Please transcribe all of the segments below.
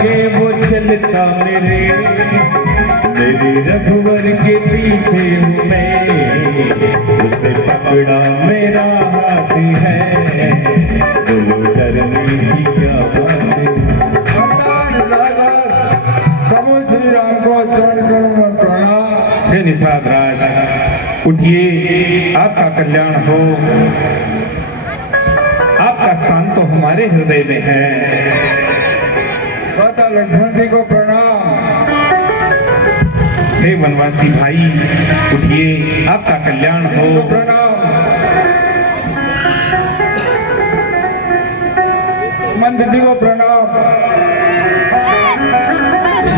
आगे वो चलता मेरे रघुवर के पीछे हूँ मैं, उसने पकड़ा मेरा हाथ है, बोलो डरने की क्या बात है। प्रभु श्री राम को चरण प्रणाम। हे निषाद राज, उठिए, आपका कल्याण हो। आपका स्थान तो हमारे हृदय में है। माता लक्ष्मण जी को प्रणाम। हे वनवासी भाई, उठिए, आपका कल्याण हो। प्रणाम। मंद जी को प्रणाम।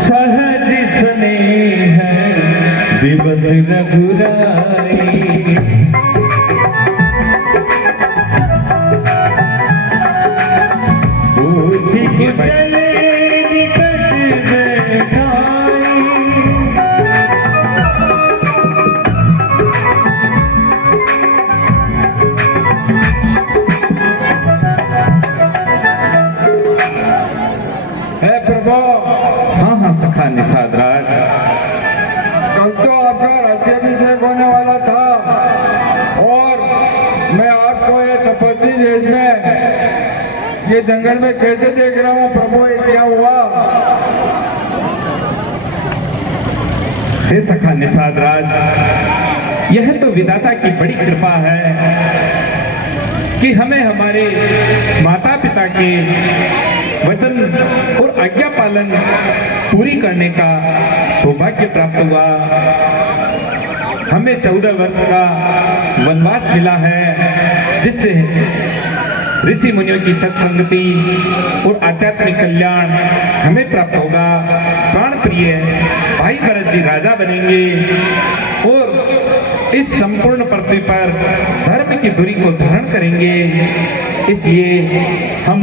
सहज स्नेह दिवस रघुराई, पूछी के चले निकट में जाई। हे प्रभु। हाँ हाँ सखा निषाद राज, कल तो आपका राज्याभिषेक होने वाला था और मैं आपको ये तपस्वी देश में ये जंगल में कैसे देख रहा हूँ प्रभु, ये क्या हुआ? हे सखा निषाद राज, यह तो विधाता की बड़ी कृपा है कि हमें हमारे माता पिता के वचन और आज्ञा पालन पूरी करने का सौभाग्य प्राप्त हुआ। हमें 14 वर्ष का वनवास मिला है, जिससे ऋषि मुनियों की सत्संगति और आध्यात्मिक कल्याण हमें प्राप्त होगा। प्राण प्रिय भाई भरत जी राजा बनेंगे और इस संपूर्ण पृथ्वी पर धर्म की धुरी को धारण करेंगे। इसलिए हम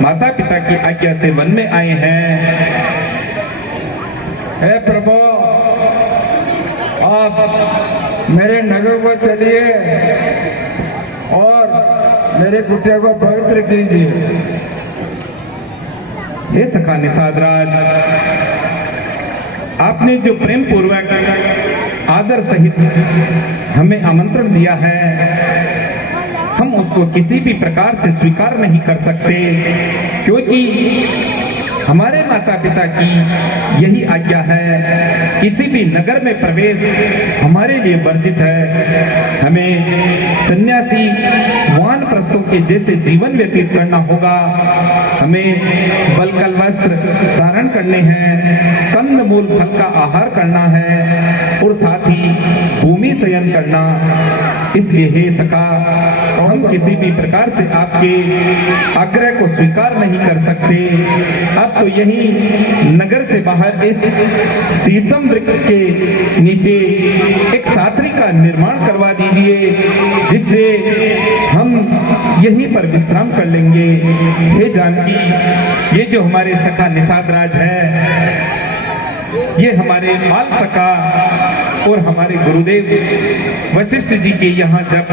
माता पिता की आज्ञा से वन में आए हैं। हे प्रभु, आप मेरे नगर को चलिए और मेरे कुटिया को पवित्र कीजिए। हे सखा निषाद राज, आपने जो प्रेम पूर्वक आदर सहित हमें आमंत्रण दिया है, हम उसको किसी भी प्रकार से स्वीकार नहीं कर सकते, क्योंकि हमारे माता पिता की यही आज्ञा है। किसी भी नगर में प्रवेश हमारे लिए वर्जित है। हमें सन्यासी वानप्रस्थों के जैसे जीवन व्यतीत करना होगा। हमें बलकल वस्त्र धारण करने हैं, कंद मूल फल का आहार करना है और साथ ही भूमि शयन करना। इसलिए हे सखा, हम किसी भी प्रकार से आपके आग्रह को स्वीकार नहीं कर सकते। अब तो यही नगर से बाहर इस शीशम वृक्ष के नीचे एक सात्री का निर्माण करवा दीजिए, जिससे हम यहीं पर विश्राम कर लेंगे। हे जानकी, ये जो हमारे सखा निषाद राज है, ये हमारे बाल सखा और हमारे गुरुदेव वशिष्ठ जी के यहाँ जब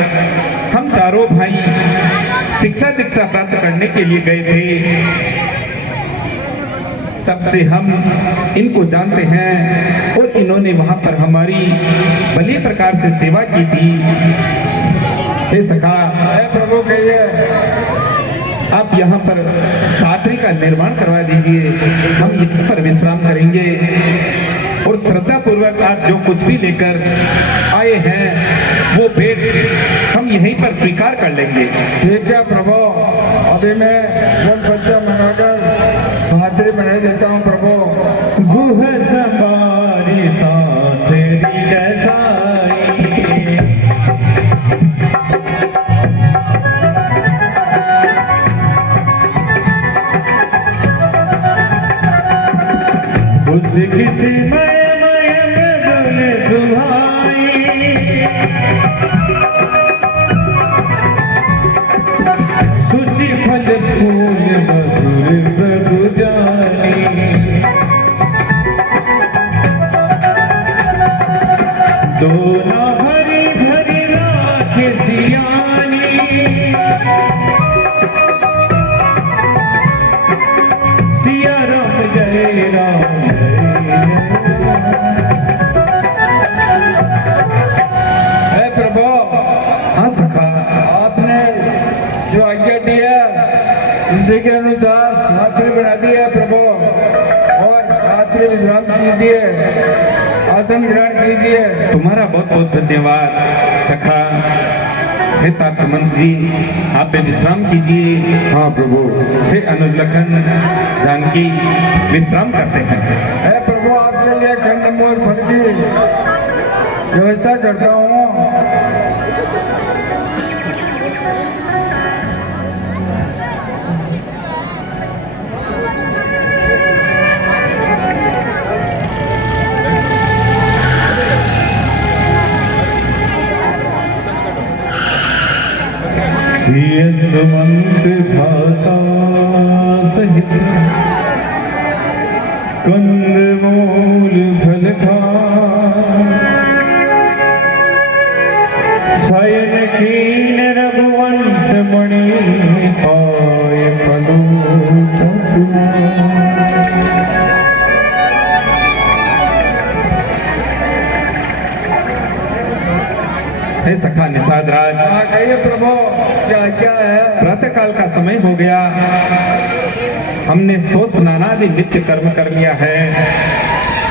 हम चारों भाई शिक्षा दीक्षा प्राप्त करने के लिए गए थे, तब से हम इनको जानते हैं और इन्होंने वहां पर हमारी भली प्रकार से सेवा की थी। हे सखा, हे प्रभु, कहिए। आप यहाँ पर सात्री का निर्माण करवा दीजिए, हम यहीं पर विश्राम करेंगे और श्रद्धा पूर्वक आप जो कुछ भी लेकर आए हैं वो भेंट हम यहीं पर स्वीकार कर लेंगे। ठीक है प्रभु, अभी मैं वन बच्चा मंगाकर सात्री बना देता हूँ प्रभु। गुह सवारी साथरी दसाई, उस किसी मय मय मृदुल सुहाई, सुचि फल फूल मधुर प्रभु जानी, दोना भरी भरी राख सियानी, सिया राम उसी के अनुसार रात्रि बना दी है प्रभु, और रात्रि विश्राम कीजिए, आसन ग्रहण कीजिए। तुम्हारा बहुत बहुत धन्यवाद सखा। हे तात्मंत जी, आप पे विश्राम कीजिए। हाँ प्रभु। हे अनुज लखन जानकी विश्राम करते हैं। है प्रभु, आपके लिए कंदमूल फल की व्यवस्था करता हूँ। सुमंत भाता सहित कंदमूल फल खा, शयन कीन रघुवंश मणि पाय फलो हे सखा निषाद राज, कहिए प्रभु, क्या क्या है? प्रातः काल का समय हो गया, हमने सो स्नानादि नित्य कर्म कर लिया है।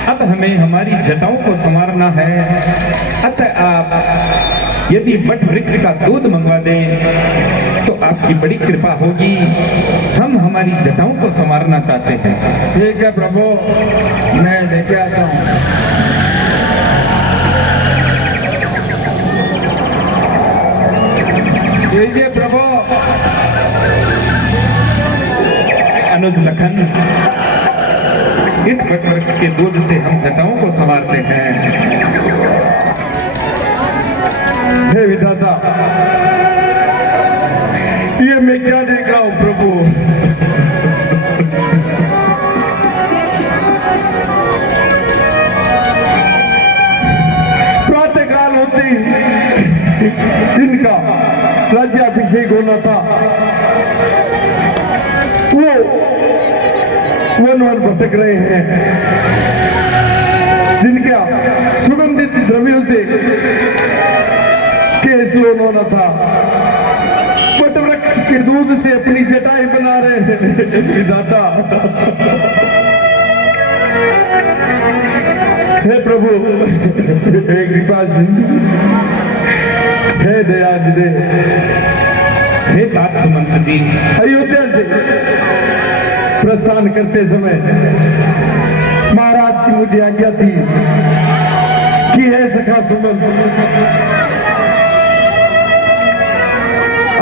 अब हमें हमारी जटाओं को संवारना है। अतः आप यदि वट वृक्ष का दूध मंगवा दें तो आपकी बड़ी कृपा होगी। हम हमारी जटाओं को संवारना चाहते हैं। ठीक है प्रभु, मैं लेके आता हूँ। लीजिए प्रभु। अनुज लखन, इस वट वृक्ष के दूध से हम जटाओं को संवारते हैं। हे विधाता, ये मैं क्या देख रहा हूं प्रभु? प्रातः काल होते ही जिनका राज्याभिषेक होना था वो वन वन भटक रहे हैं। जिनका सुगंधित द्रव्यों से केश लोन होना था, वट वृक्ष के दूध से अपनी जटाएं बना रहे हैं। विधाता, हे प्रभु, हे कृपा सिंधु, हे दया निधे, हे तात्मंत जी, अयोध्या से प्रस्थान करते समय महाराज की मुझे आज्ञा थी कि है सखा सुमन,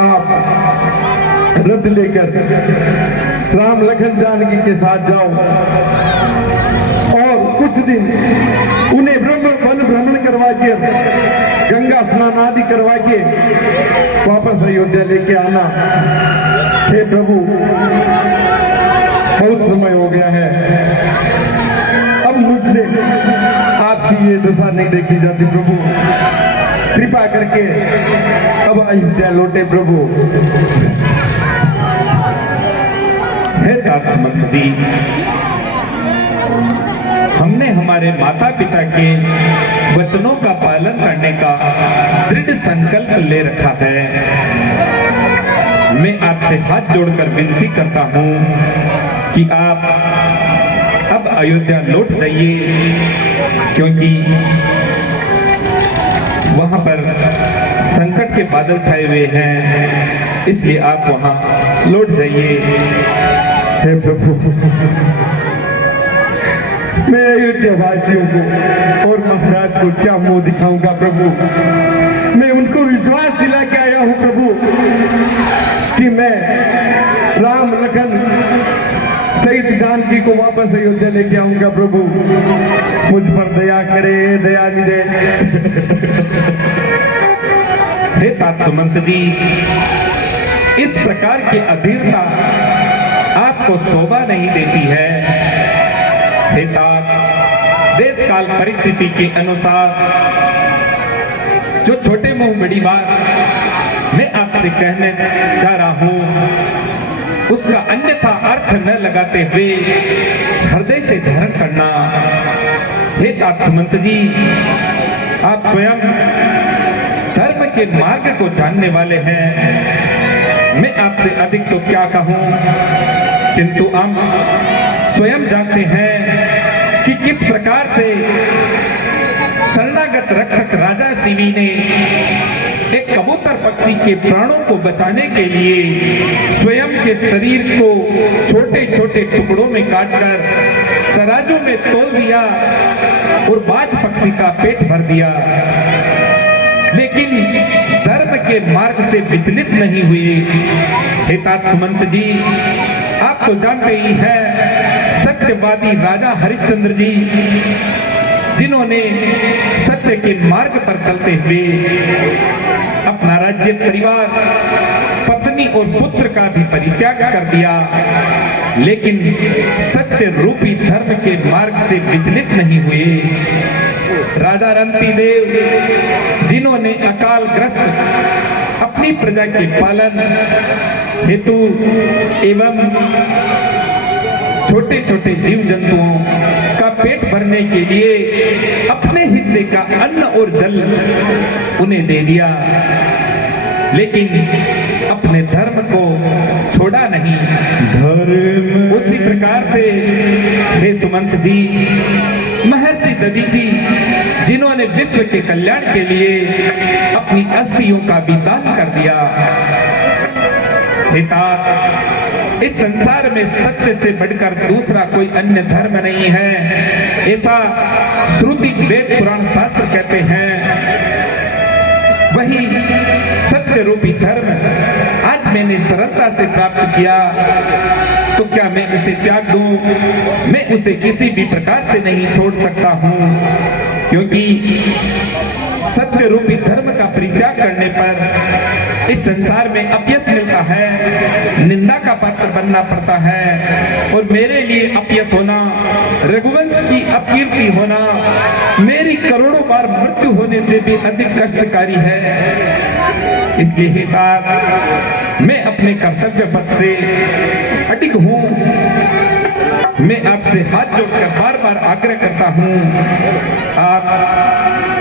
आप रथ लेकर राम लखन जानकी के साथ जाओ और कुछ दिन उन्हें वन भ्रमण करवा के, गंगा स्नान आदि करवा के वापस अयोध्या लेके आना। हे प्रभु, बहुत समय हो गया है, अब मुझसे आपकी ये दशा नहीं देखी जाती प्रभु। कृपा करके अब अयोध्या लौटे प्रभु। हे तात्मंत जी, हमने हमारे माता पिता के वचनों का पालन करने का दृढ़ संकल्प ले रखा है। मैं आपसे हाथ जोड़कर विनती करता हूं कि आप अब अयोध्या लौट जाइए, क्योंकि वहां पर संकट के बादल छाए हुए हैं, इसलिए आप वहां लौट जाइए। हे प्रभु, मैं अयोध्या वासियों को और महाराज को क्या मुंह दिखाऊंगा प्रभु? मैं उनको विश्वास दिला के आया हूं प्रभु कि मैं राम लखन सहित जानकी को वापस अयोध्या लेके आऊंगा प्रभु। मुझ पर दया करे, दया निधे। हे तात्मंत जी, इस प्रकार की अधीरता आपको शोभा नहीं देती है। हे तात, देश काल परिस्थिति के अनुसार जो छोटे मुंह बड़ी बात मैं आपसे कहने जा रहा हूं, उसका अन्यथा अर्थ न लगाते हुए हृदय से धारण करना। हे तात्मंत जी, आप स्वयं धर्म के मार्ग को जानने वाले हैं। मैं आपसे अधिक तो क्या कहूं, किंतु हम स्वयं जानते हैं कि किस प्रकार से शरणागत रक्षक राजा शिवी ने एक कबूतर पक्षी के प्राणों को बचाने के लिए स्वयं के शरीर को छोटे छोटे टुकड़ों में काटकर तराजू में तोल दिया और बाज पक्षी का पेट भर दिया, लेकिन धर्म के मार्ग से विचलित नहीं हुए। हे तात सुमंत जी, आप तो जानते ही हैं सत्यवादी राजा हरिश्चंद्र जी, जिन्होंने सत्य के मार्ग पर चलते हुए अपना राज्य, परिवार, पत्नी और पुत्र का भी परित्याग कर दिया, लेकिन सत्य रूपी धर्म के मार्ग से विचलित नहीं हुए। राजा रंती देव, जिन्होंने अकाल ग्रस्त अपनी प्रजा के पालन हेतु एवं छोटे छोटे जीव जंतुओं का पेट भरने के लिए अपने हिस्से का अन्न और जल उन्हें दे दिया, लेकिन अपने धर्म को छोड़ा नहीं। उसी प्रकार से हे सुमंत जी, महर्षि दधीची, जिन्होंने विश्व के कल्याण के लिए अपनी अस्थियों का भी दान कर दिया। तात, इस संसार में सत्य से बढ़कर दूसरा कोई अन्य धर्म नहीं है, ऐसा श्रुति, वेद, पुराण, शास्त्र कहते हैं। वही सत्य रूपी धर्म आज मैंने सरलता से प्राप्त किया, तो क्या मैं उसे त्याग दूं? मैं उसे किसी भी प्रकार से नहीं छोड़ सकता हूं, क्योंकि सत्य रूपी धर्म का परित्याग करने पर इस संसार में अपयश मिलता है, निंदा का पात्र बनना पड़ता है, और मेरे लिए अपयश होना, रघुवंश की अपकीर्ति होना, मेरी करोड़ों बार मृत्यु होने से भी अधिक कष्टकारी है। इसलिए हे तात, मैं अपने कर्तव्य पथ से अडिग हूं। मैं आपसे हाथ जोड़कर बार बार आग्रह करता हूं, आप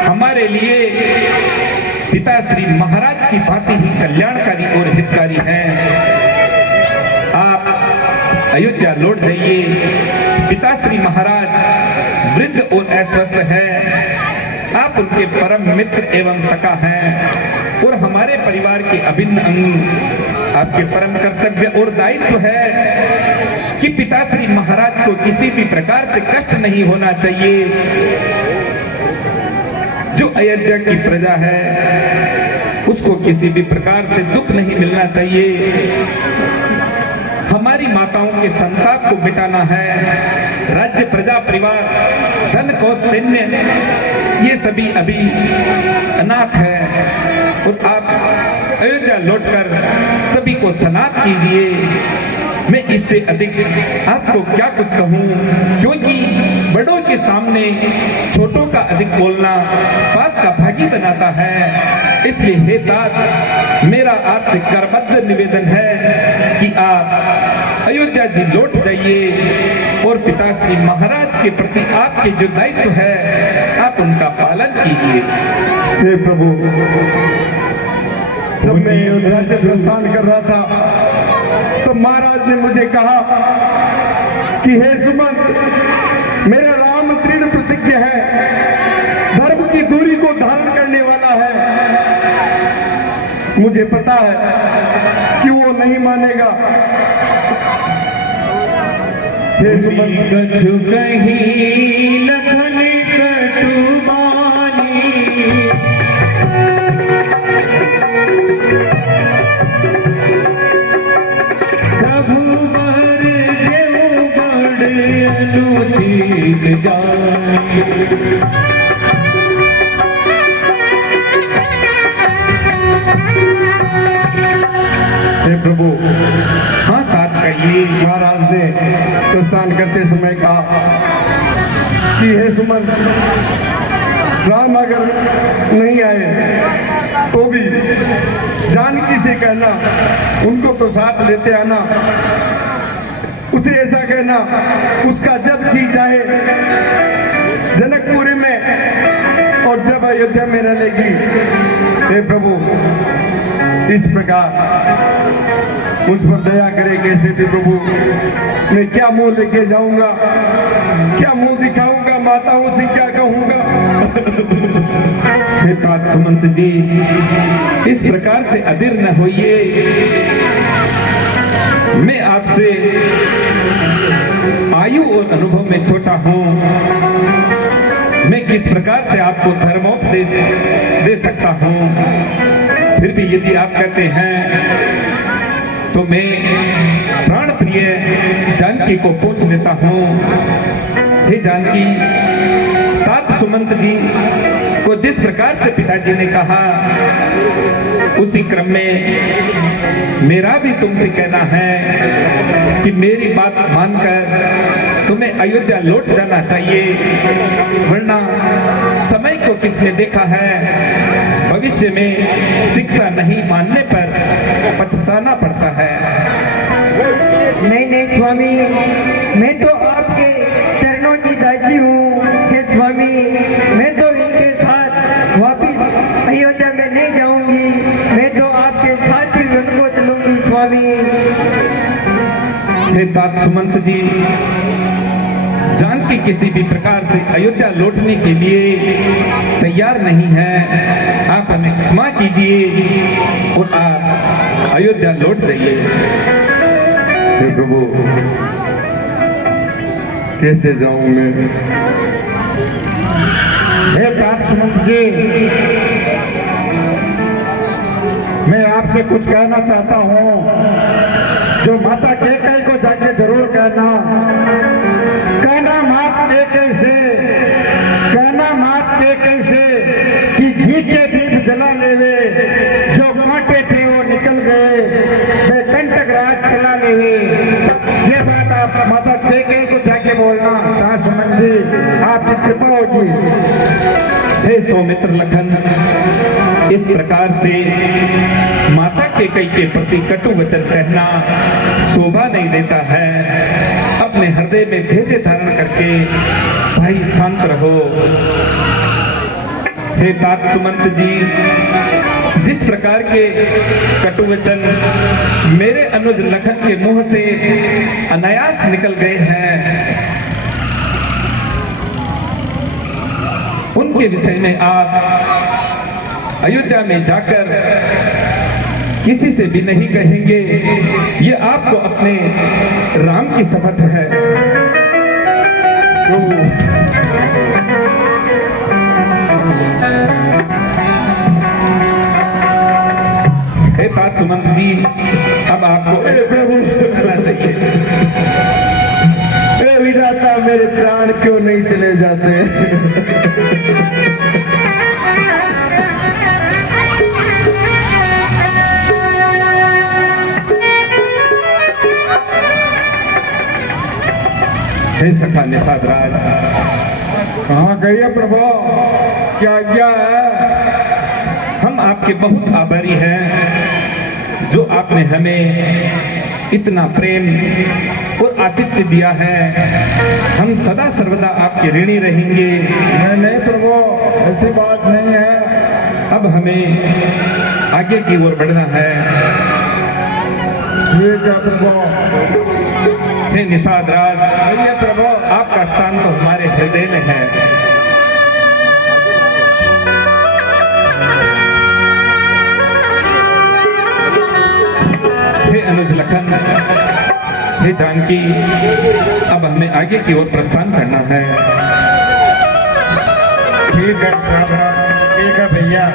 हमारे लिए पिता श्री महाराज की भांति ही कल्याणकारी और हितकारी हैं। आप अयोध्या लौट जाइए। पिता श्री महाराज वृद्ध और अस्वस्थ हैं, आप उनके परम मित्र एवं सखा हैं और हमारे परिवार के अभिन्न अंग। आपके परम कर्तव्य और दायित्व है कि पिता श्री महाराज को किसी भी प्रकार से कष्ट नहीं होना चाहिए। जो अयोध्या की प्रजा है उसको किसी भी प्रकार से दुख नहीं मिलना चाहिए। हमारी माताओं के संताप को मिटाना है। राज्य, प्रजा, परिवार, धन को, सैन्य, ये सभी अभी अनाथ है, और आप अयोध्या लौटकर सभी को सनाथ कीजिए। मैं इससे अधिक आपको क्या कुछ कहूँ, क्योंकि बड़ों के सामने छोटों का अधिक बोलना पाप का भागी बनाता है। इसलिए हे तात, मेरा आपसे करबद्ध निवेदन है कि आप अयोध्या जी लौट जाइए और पिता श्री महाराज के प्रति आपके जो दायित्व है आप उनका पालन कीजिए। हे प्रभु, जब मैं अयोध्या से प्रस्थान कर रहा था तो महाराज ने मुझे कहा कि हे सुमंत, मेरा राम दृढ़ प्रतिज्ञ है, धर्म की दूरी को धारण करने वाला है। मुझे पता है कि वो नहीं मानेगा। हे सुमंत, कछु कहीं लखन कटुबानी, रघुबर जेऊ बड़ अनुचित जानी। हे प्रभु, हाँ तात कहिए। महाराज ने प्रस्थान करते समय कहा कि हे सुमंत, राम अगर नहीं आए तो भी जानकी से कहना, उनको तो साथ लेते आना, उसे ऐसा कहना, उसका जब जी चाहे जनकपुरी में और जब अयोध्या में रहेगी। हे प्रभु, इस प्रकार मुझ पर दया करे कैसे भी प्रभु। मैं क्या मुंह लेके जाऊंगा, क्या मुंह दिखाऊंगा, माताओं से क्या कहूंगा। हे तात सुमंत जी, इस प्रकार से अधीर न होइए। मैं आपसे आयु और अनुभव में छोटा हूं। मैं किस प्रकार से आपको धर्मोपदेश दे सकता हूं, फिर भी यदि आप कहते हैं तो मैं प्राण प्रिय जानकी को पूछ लेता हूं। हे जानकी, तात सुमंत जी को जिस प्रकार से पिताजी ने कहा, उसी क्रम में मेरा भी तुमसे कहना है कि मेरी बात मानकर तुम्हें अयोध्या लौट जाना चाहिए, वरना समय को किसने देखा है, भविष्य में शिक्षा नहीं मानने पर पछताना पड़ता है। नहीं नहीं स्वामी, मैं तो आपके चरणों की दासी हूँ। हे स्वामी, मैं तो इनके साथ वापिस अयोध्या में नहीं जाऊंगी, मैं तो आपके साथ ही उनको चलूंगी स्वामी। हे तात सुमंत जी, जानकी किसी भी प्रकार से अयोध्या लौटने के लिए तैयार नहीं है। आप हमें क्षमा कीजिए और आप अयोध्या लौट जाइए। हे प्रभु, कैसे जाऊं मैं। हे तात सुमंत जी, मैं आपसे कुछ कहना चाहता हूँ, जो माता कैकेयी को जाके जरूर कहना। कहना मात कैकेयी से, कहना मात कैकेयी से कि घी के दीप जला लेवे, जो कांटे थे वो निकल गए, वे कंटक राज चला लेवे। ये बात आप माता कैकेयी को जाके बोलना। तात सुमंत जी, आपकी कृपा होगी। हे सौमित्र लखन, इस प्रकार से माता कैकेयी के प्रति कटु वचन कहना शोभा नहीं देता है। अपने हृदय में धैर्य धारण करके भाई शांत रहो। हे तात सुमंत जी, जिस प्रकार के कटु वचन मेरे अनुज लखन के मुंह से अनायास निकल गए हैं, उनके विषय में आप अयोध्या में जाकर किसी से भी नहीं कहेंगे। ये आपको अपने राम की शपथ है। हे तात सुमंत जी, अब आपको करना चाहिए। हे विधाता, मेरे प्राण क्यों नहीं चले जाते। हे सखा निषाद राज, कहाँ गई है प्रभु, क्या आज्ञा है। हम आपके बहुत आभारी हैं जो आपने हमें इतना प्रेम और आतिथ्य दिया है। हम सदा सर्वदा आपके ऋणी रहेंगे। नहीं प्रभु, ऐसी बात नहीं है। अब हमें आगे की ओर बढ़ना है। ठीक है प्रभु। हे निषाद राज, आइए प्रभु। आपका स्थान तो हमारे हृदय में है। हे अनुज लखन, हे जानकी, अब हमें आगे की ओर प्रस्थान करना है। ठीक है साहब, ठीक है भैया।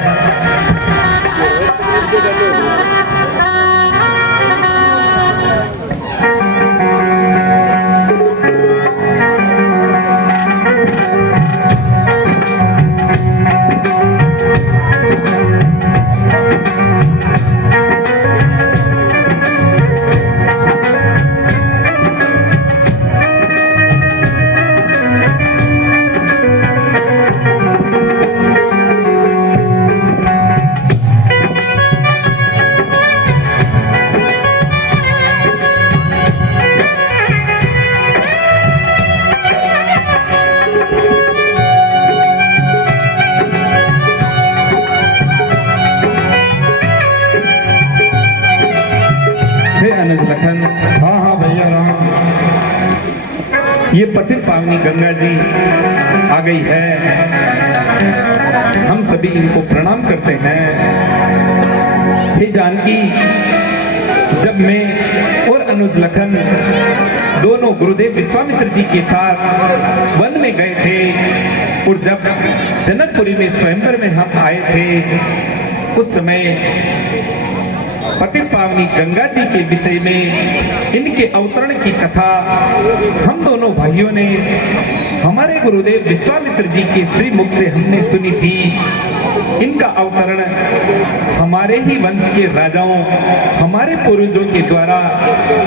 ये पतित पावनी गंगा जी आ गई है। हम सभी इनको प्रणाम करते हैं। हे जानकी, जब मैं और अनुज लखन दोनों गुरुदेव विश्वामित्र जी के साथ वन में गए थे और जब जनकपुरी में स्वयंवर में हम आए थे, उस समय पतित पावनी गंगा जी के विषय में इनके अवतरण की कथा हम दोनों भाइयों ने हमारे गुरुदेव विश्वामित्र जी के श्री मुख से हमने सुनी थी। इनका अवतरण हमारे ही वंश के राजाओं, हमारे पूर्वजों के द्वारा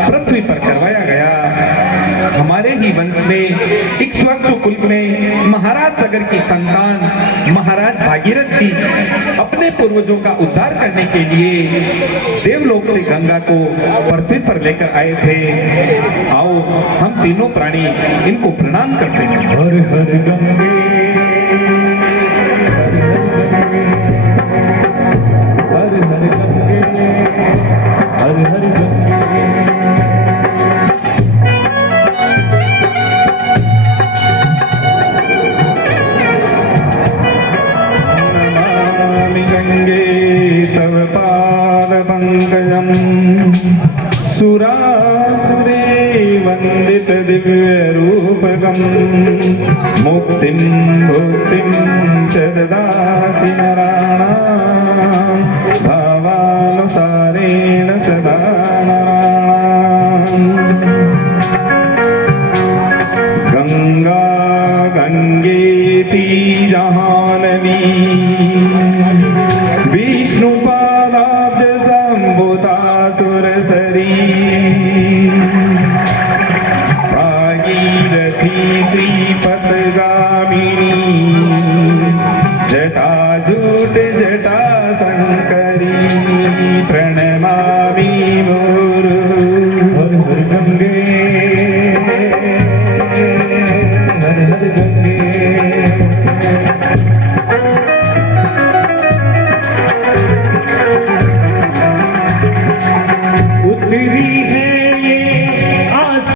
पृथ्वी पर करवाया गया। हमारे ही वंश में इक्ष्वाकु कुल में महाराज सगर की संतान महाराज भागीरथ जी अपने पूर्वजों का उद्धार करने के लिए देवलोक से गंगा को पृथ्वी पर लेकर आए थे। आओ हम तीनों प्राणी इनको प्रणाम करते हैं। हर हर गंगे हर हर गंगे हर हर गंगे नमामि गंगे तव पाद पंकजम सुरासुरे वंदित दिव्य रूपकम मुक्तिं भुक्तिं च ददासि नराणां भावानुसारेण सदा नराणां। गंगा गंगेति जहानवी विष्णुपादाब्ज संभुता सुरसरी भागीरथी त्रिपथगामिनी जटाजूट जटा शंकरी प्रणमामि